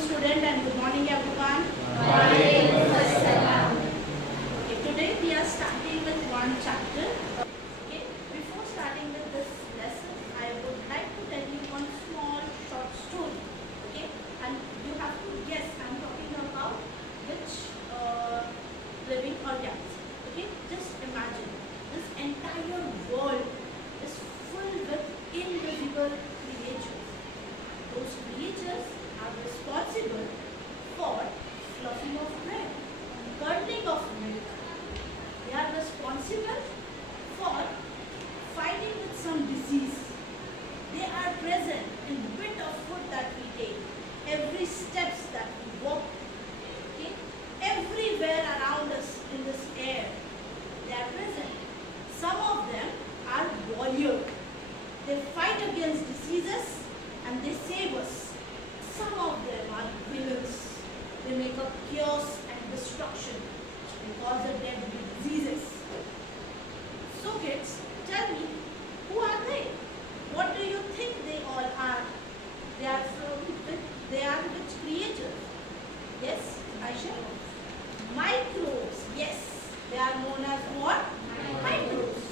student, and good morning everyone. Morning, Ms.Sayma. Okay, today we are starting with one chapter. Okay, before starting with this lesson, I would like to tell you one small short story. Okay, and you have to guess I'm talking about which living organism. Okay, just imagine this entire world is full with invisible creatures. Those creatures are responsible for fluffing of bread, curdling of milk. They are responsible for fighting with some disease. They are present in the bit of food that we take, every steps that we walk, okay? Everywhere around us in this air. They are present. Some of them are warriors. They fight against diseases and they save us. Some of them are villains. They make up chaos and destruction and cause a deadly diseases. So kids, tell me, who are they? What do you think they all are? They are which creatures? Yes, Aisha? Microbes. Yes, they are known as what? Microbes.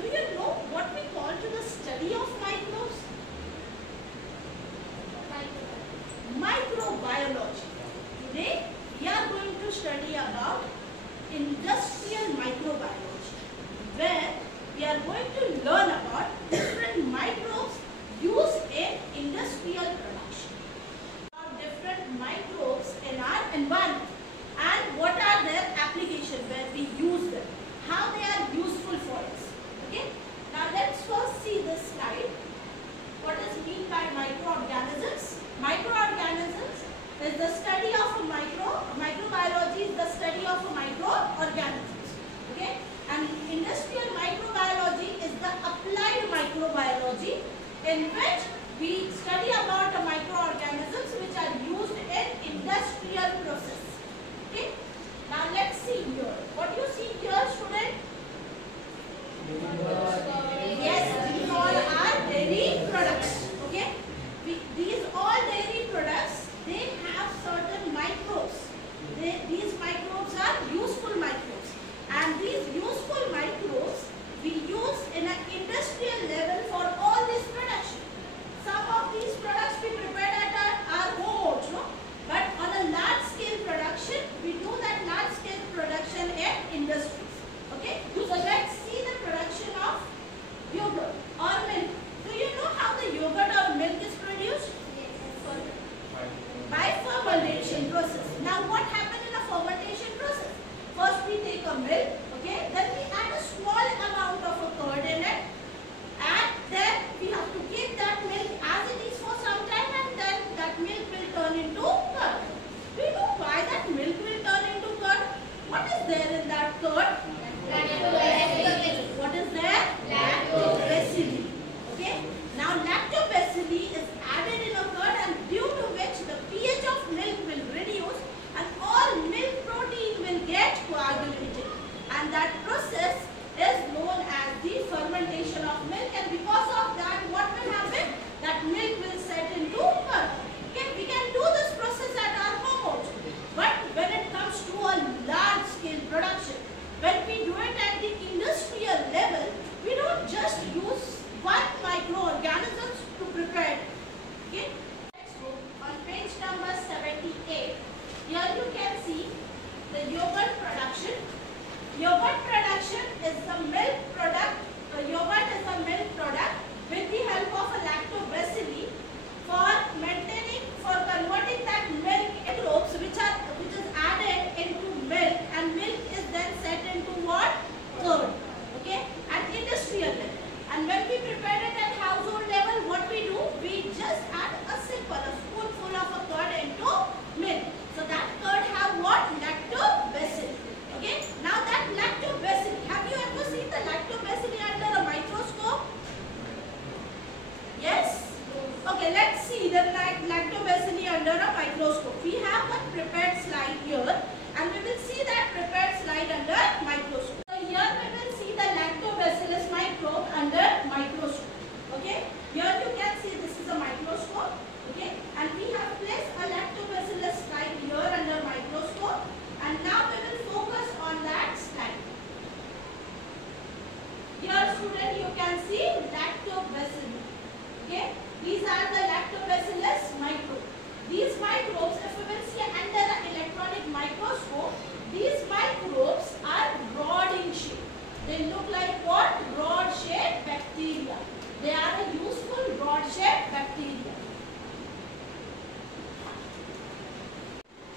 Do you know what we call to the study of microbes? Microbiology. Today we are going to study about industrial microbiology, where we are going to learn about different microbes used in industrial production. About different microbes in our environment and what are their applications where we use them, how they are useful for us. Okay. Now let's first see this slide. What is meant by microorganisms? Microorganisms is the study of a microbiology is the study of a microorganisms. Okay, and industrial microbiology is the applied microbiology in which we study about the microorganisms which are used in industrial process. Okay, now let's see here. What you see here, student? Yes, these all are dairy products. Okay. These all dairy products, they have certain microbes. These microbes are useful microbes, and these useful microbes we use in an industrial level for all this production. Some of these products we prepare at our home also, but on a large scale production, we do that large scale production in industries. Okay, so let's see the production of yogurt or milk. Do you know how the yogurt or milk is produced? By fermentation process. Now what happens in a fermentation process? First we take a milk, okay, then we add a small amount of a curd in it, and then we have to keep that milk as it is for some time, and then that milk will turn into curd. Do you know why that milk will turn into curd? What is there in that curd? Lactobacilli. What is there? Lactobacilli. Okay. Now lactobacilli is added in a curd, and due to which the pH of milk will reduce and all milk protein will get coagulated, and that process is known as the fermentation of milk, and because of that what will happen? That milk will set into curd. Okay, we can do this process at our home also, but when it comes to a large scale production, when we do it at the industrial level, we don't just use one microorganisms to prepare it. Okay. So on page number 78, here you can see the yogurt production. Yogurt production is the milk product. Yogurt is a milk product with the help of a lactobacilli for converting that milk microbes which is added into milk, and milk is then set into what? Curd. Okay, at industrial level. And when we prepare it at household level, what we do? We just add a spoonful of a curd into milk. So that curd have what? Lactobacilli. Okay. Now that lactobacilli, have you ever seen the lactobacilli under a microscope? Yes? Okay, let's see the lactobacilli under a microscope. We have a prepared slide here, and we will see that prepared slide under microscope. So here we will see the lactobacillus microbe under microscope. Okay, here you can see this is a microscope. Okay, and we have placed a lactobacillus are the lactobacillus microbes. These microbes, if we will see under an electronic microscope, these microbes are rod in shape. They look like what? Rod-shaped bacteria. They are a useful rod-shaped bacteria.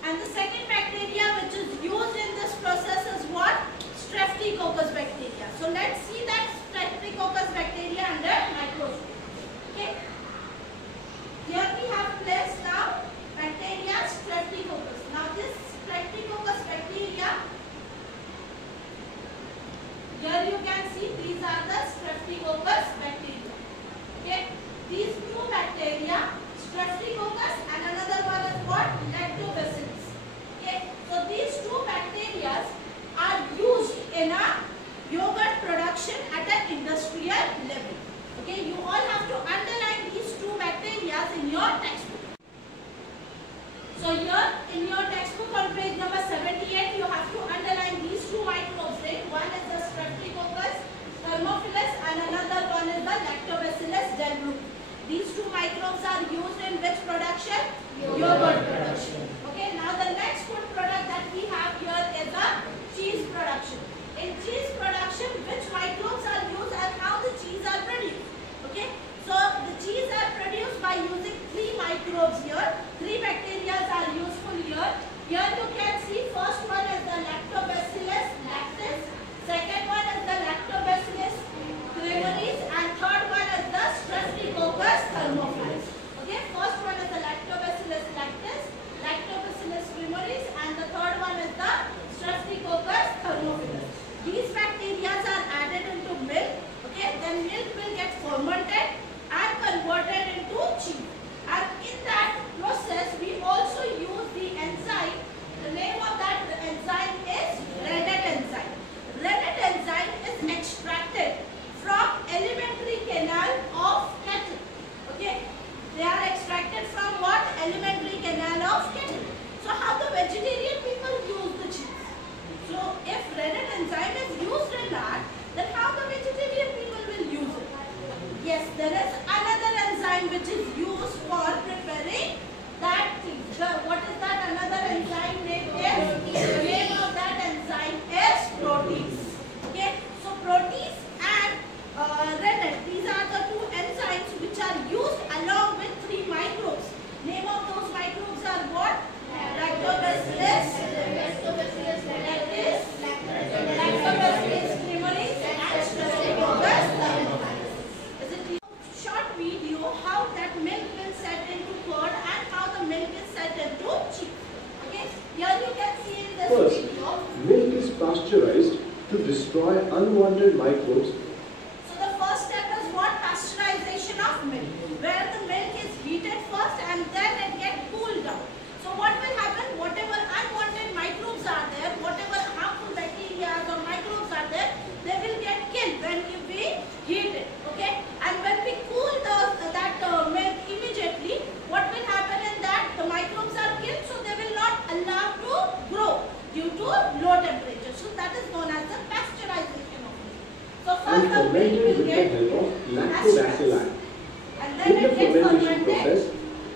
And the second bacteria which is used in this process is what? Streptococcus bacteria. So let's see that Streptococcus bacteria under microscope. Okay. Here we have placed now bacteria Streptococcus. Now this Streptococcus bacteria, here you can see these are the Streptococcus bacteria. Okay. These two bacteria, Streptococcus and another one is what? Lactobacillus. Okay. So these two bacteria are used in a yogurt production at an industrial level. Okay. You all have to underline these two bacteria in your textbook. So here in your textbook on page number 78, you have to underline these two microbes. Right? One is the Streptococcus thermophilus and another one is the Lactobacillus delbrueckii. These two microbes are used in which production? Yogurt production. Okay, now the next food product that we have here is the cheese production. In cheese production, which microbes are used and how the cheese are produced? Okay, so the cheese are produced by using three microbes here. Three bacteria are useful here. Here you can see first one is the Lactobacillus lactis, second one is the Lactobacillus cremoris, and third one is the Streptococcus thermophilus. Okay, first one is the Lactobacillus lactis, Lactobacillus cremoris, and the third one is the Streptococcus thermophilus. These bacteria are added into milk. Okay, then milk will get fermented and converted into cheese. And in that process, we also use the enzyme. The name of that enzyme is Rennet enzyme. Rennet enzyme is extracted from alimentary canal of cattle. Okay, they are extracted from what? Alimentary canal of cattle. So how the vegetarian people use the cheese? So if Rennet enzyme is used in that, then how the vegetarian people will use it? Yes, there is another enzyme which is used for preparing that cheese. What is that another enzyme name is? The name of that enzyme is protease. Okay, so protease and rennet, these are the two enzymes which are used along with three microbes. Name of those microbes are what? Lactobacillus lactis, Lactobacillus cremoris, and Streptococcus thermophilus. Is it short video how that milk will set into curd and how the milk is set into cheese? Okay, here you can see in this First, video. milk is pasteurized to destroy unwanted microbes. So the first step is what? Pasteurization of milk, where the milk is heated first and then it gets cooled down. So what will happen? Whatever unwanted microbes are there, whatever harmful bacteria or microbes are there, they will get killed when we heat it. Okay? And when we cool that milk immediately, what will happen in that? The microbes are killed, so they will not allow to grow due to low temperature. So that is known as the pasteurization of milk. So first the milk will get pasteurized, and then it gets fermented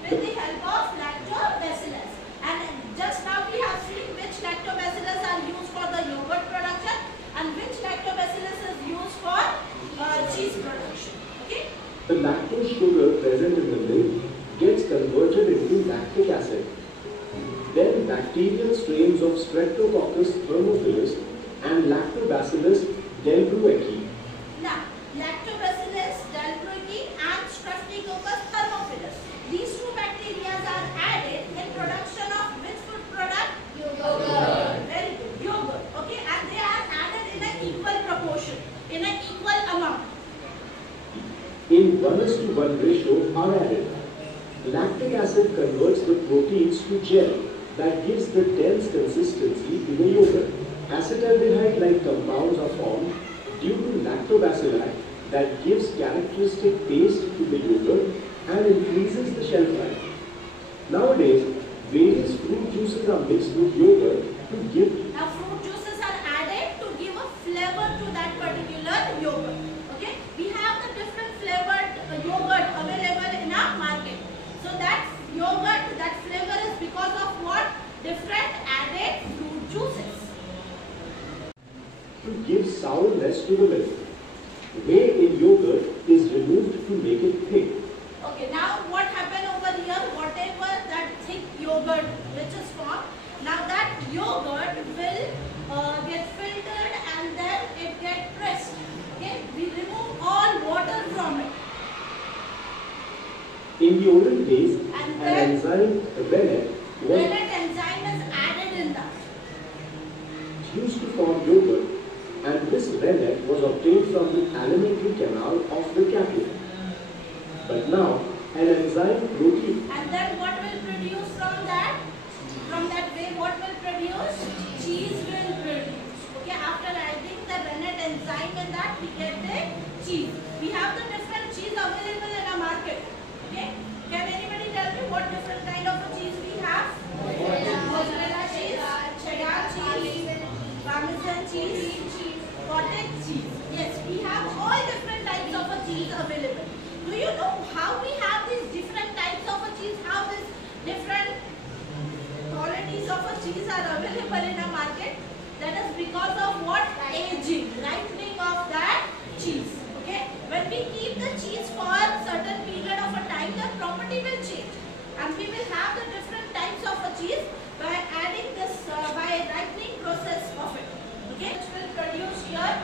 with the help of lactobacillus. And just now we have seen which lactobacillus are used for the yogurt production and which lactobacillus is used for cheese production. Okay? The lactose sugar present in the milk gets converted into lactic acid. Then bacterial strains of Streptococcus thermophilus and Lactobacillus delbrueckii. Now, Lactobacillus delbrueckii and Streptococcus thermophilus. These two bacteria are added in production of which food product? Yogurt. Very good. Yogurt. Okay, and they are added in an equal proportion, in an equal amount. In 1:1 ratio are added. Lactic acid converts the proteins to gel that gives the dense consistency to the yogurt. Acetaldehyde-like compounds are formed due to lactobacilli that gives characteristic taste to the yogurt and increases the shelf life. Nowadays, various fruit juices are mixed with yogurt to give. Now, fruit juices are added to give a flavor to that particular yogurt. Okay, we have the different flavored yogurt available in our market. rest to the milk. Whey in yogurt is removed to make it thick. Okay, now what happened over here? Whatever that thick yogurt which is formed, now that yogurt will get filtered and then it get pressed. Okay, we remove all water from it. In the olden days, And an enzyme, rennet, was rennet enzyme is added in that. used to form yogurt, and this rennet was obtained from the alimentary canal of the cattle. But now, an enzyme protein. And then what will produce from that? From that way, what will produce? Cheese will produce. Okay, after adding the rennet enzyme in that, we get the cheese. We have the different cheese available in our market. Okay, can anybody tell me what different kind of a cheese we have? Mozzarella cheese, cheddar cheese, Parmesan cheese, cottage cheese. Yes, we have all different types of a cheese available. Do you know how we have these different types of a cheese? How these different qualities of a cheese are available in a market? That is because of what? Aging, ripening of that cheese. Okay, when we keep the cheese for a certain period of a time, the property will change, and we will have the different types of a cheese by adding this by ripening process of it. Okay, which will produce here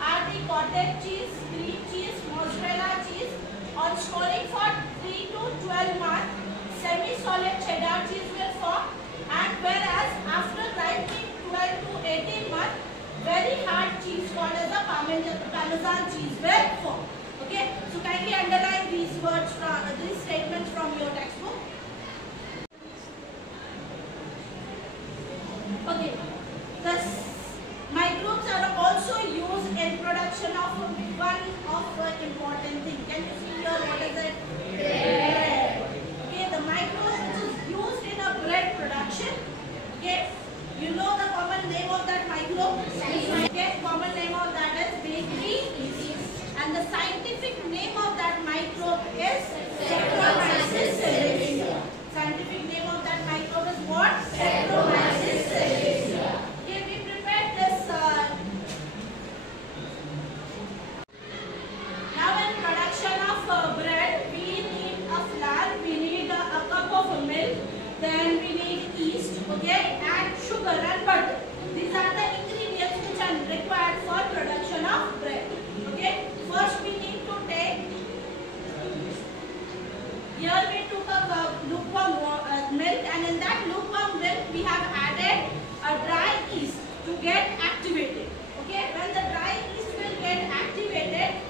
are the cottage cheese, cream cheese, mozzarella cheese. On storing for 3 to 12 months, semi-solid cheddar cheese will form, and whereas after ripening 12 to 18 months, very hard cheese called as a Parmesan cheese will form. Okay, so kindly underline these words from these statements from your textbook. Okay, thus microbes are also used in production of one of important thing. Can you see here what is it? Bread. Okay, the microbes which is used in a bread production. Okay, you know the common name of that microbe? Okay, common name of that is bakery yeast, and the scientific name of that microbe is Saccharomyces cerevisiae. Scientific name of that microbe is what? Saccharomyces cerevisiae. Okay, we prepared this. Now in production of bread, we need a flour, we need a cup of milk, then we need yeast, okay, and sugar and butter. These are the ingredients which are required for production of bread. Okay, first we need to take, here we took a lukewarm milk, and in that lukewarm milk we have added a dry yeast to get activated. Okay, when the dry yeast will get activated,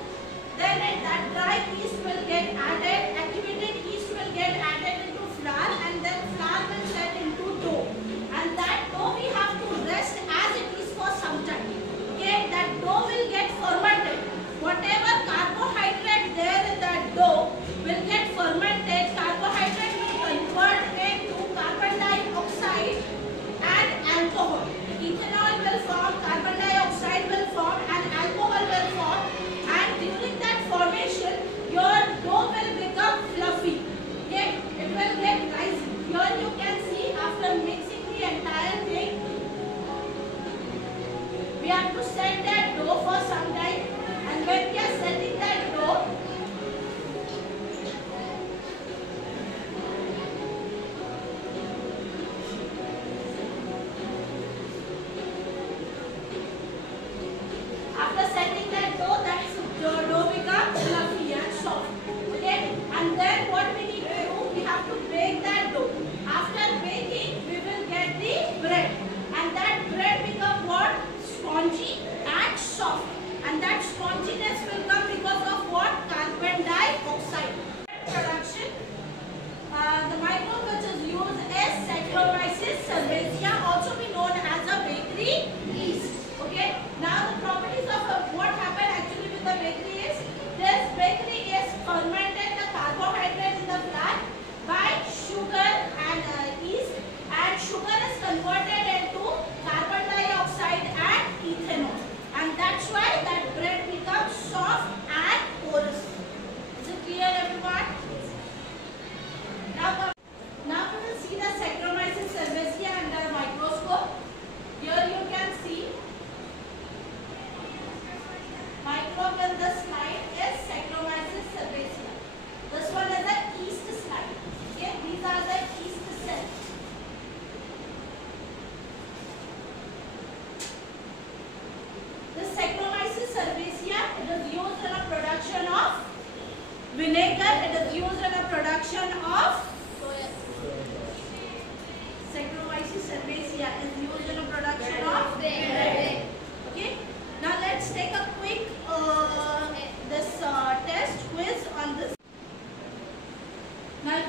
then that dry yeast will get added, activated yeast will get added into flour, and then flour will set into dough. And that dough we have to rest as it is for some time. Okay, that dough will get fermented. Whatever carbohydrate there in that dough will get fermented. Carbohydrate will convert into carbon dioxide and alcohol. Ethanol will form, carbon dioxide will form, and alcohol will form. And during that formation, your dough will become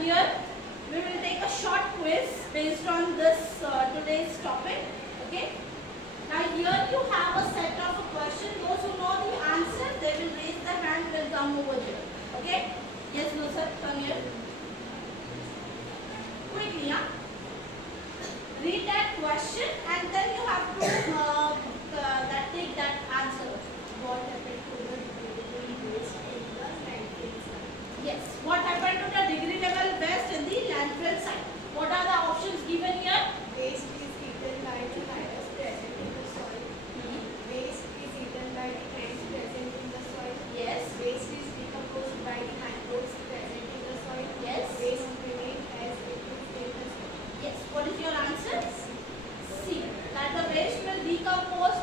here we will take a short quiz based on this today's topic. Okay. Now here you have a set of a question. Those who know the answer, they will raise their hand. Will come over here. Okay. Yes, no sir. Come here. Quickly, yeah. Read that question and then you have to take that answer. What happened to the degree waste in the landfill site? Yes. What happened to the degree level waste in the landfill site? What are the options given here? Waste is eaten by the virus present in the soil. Waste is eaten by the ants present in the soil. Yes. Waste is decomposed by the microbes present in the soil. Yes. Waste remains as it is in the soil. Yes. What is your answer? C. That the waste will decompose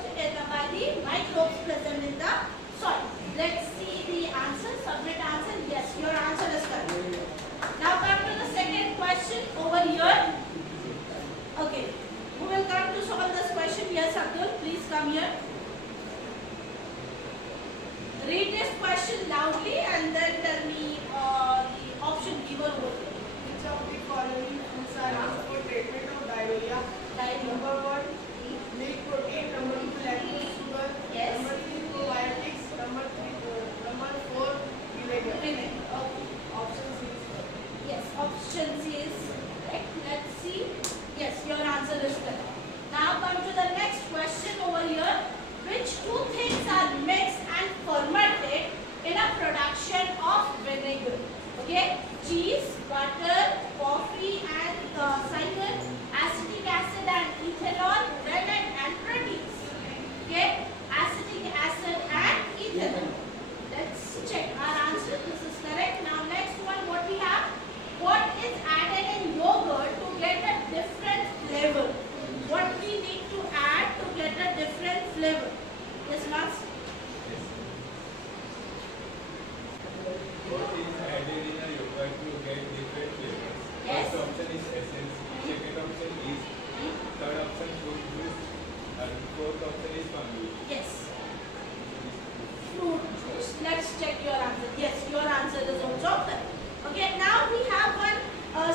by the microbes present in the soil. Let's see the answer. Submit answer. Yes, your answer is correct. Now come to the second question over here. Okay. Who will come to solve this question? Yes, Abdul. Please come here. Read this question loudly and then tell me the option given over here. Which of the following foods are used for treatment of diarrhea? Number 1, milk protein. Number 2, lactose sugar. Yes. Number 3, probiotics. Number 4, vinegar. Okay. Option C is correct. Yes, option C is correct. Let's see. Yes, your answer is correct. Now come to the next question over here. Which two things are mixed and fermented in a production of vinegar? Okay, cheese, butter, coffee and cider, acetic acid and ethanol, rennet and proteins. Okay, acetic acid and ethanol. Let's check our answer. This is correct. Now next one, what we have? What is added in yogurt to get a different flavor? What we need to add to get a different flavor? Yes, Mas? What is added in a yogurt to get different flavors? Yes. First option is essence, second option is third option fruit juice, and fourth option is fungi. Yes. Fruit juice. Let's check your answer. Yes, your answer is also correct. Okay, now we have one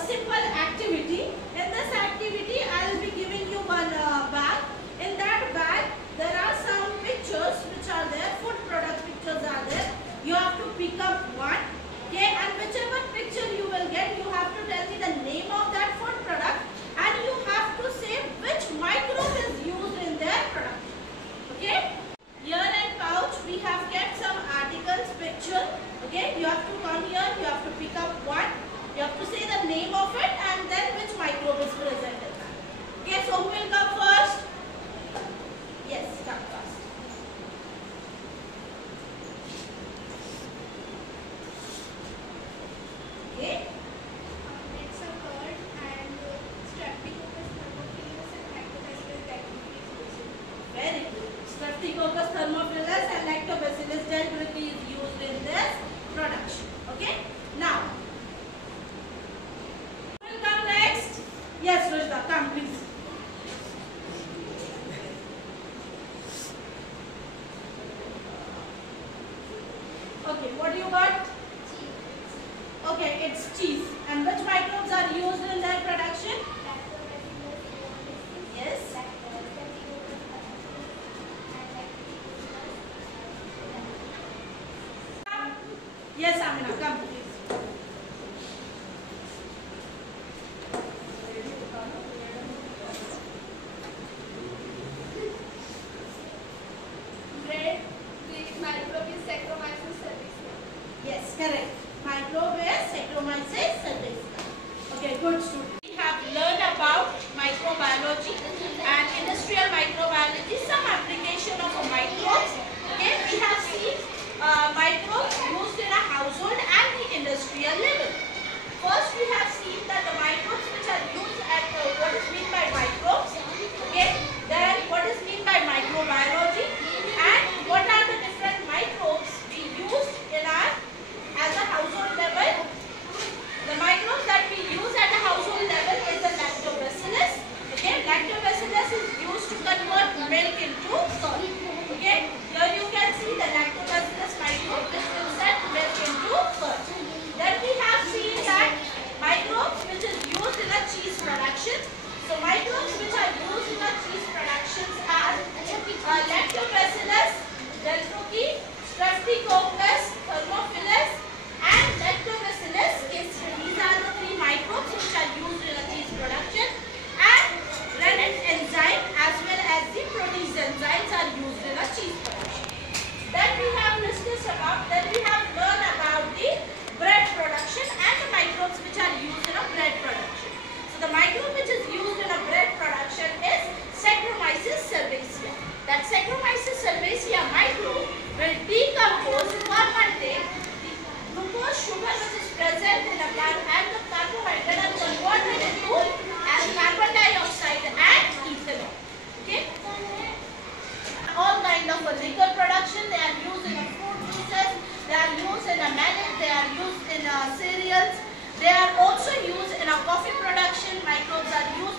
simple activity. In this activity, I will be giving you one bag. In that bag, there are some pictures which are there. Food product pictures are there. You have to pick up one. Okay, and whichever picture you will get, you have to tell me the name of that food product and you have to say which microbe is used in their product. Okay? Here in pouch, we have kept some articles picture. Okay, you have to come here, you have to pick up one. You have to say the name of it and then which microbe is present in that. Okay, so who will come first? Yes, come first. Okay. It's a curd and streptococcus thermophilus and lactobacillus delbrueckii. Very good. Streptococcus thermophilus and lactobacillus delbrueckii is used in this production. Okay. Now, who will come next? Yes, Rajda, come please. Okay, what do you got? Okay, it's cheese. And which microbes are used in their production? Yes. Yes, Amina, come please. Bread, the microbe is Saccharomyces cerevisiae. Yes, correct. Microbe is Saccharomyces cerevisiae. Okay, good student. We have learned about microbiology and industrial microbiology, some application of microbes. Okay, we have seen microbes used in a household and the industrial level. First, we have seen that the microbes which are used at what is meant by microbes. Okay, then what is meant by microbiology and what are the different microbes we use in our as a household level. The microbes that we use at a household now coffee production, microbes are used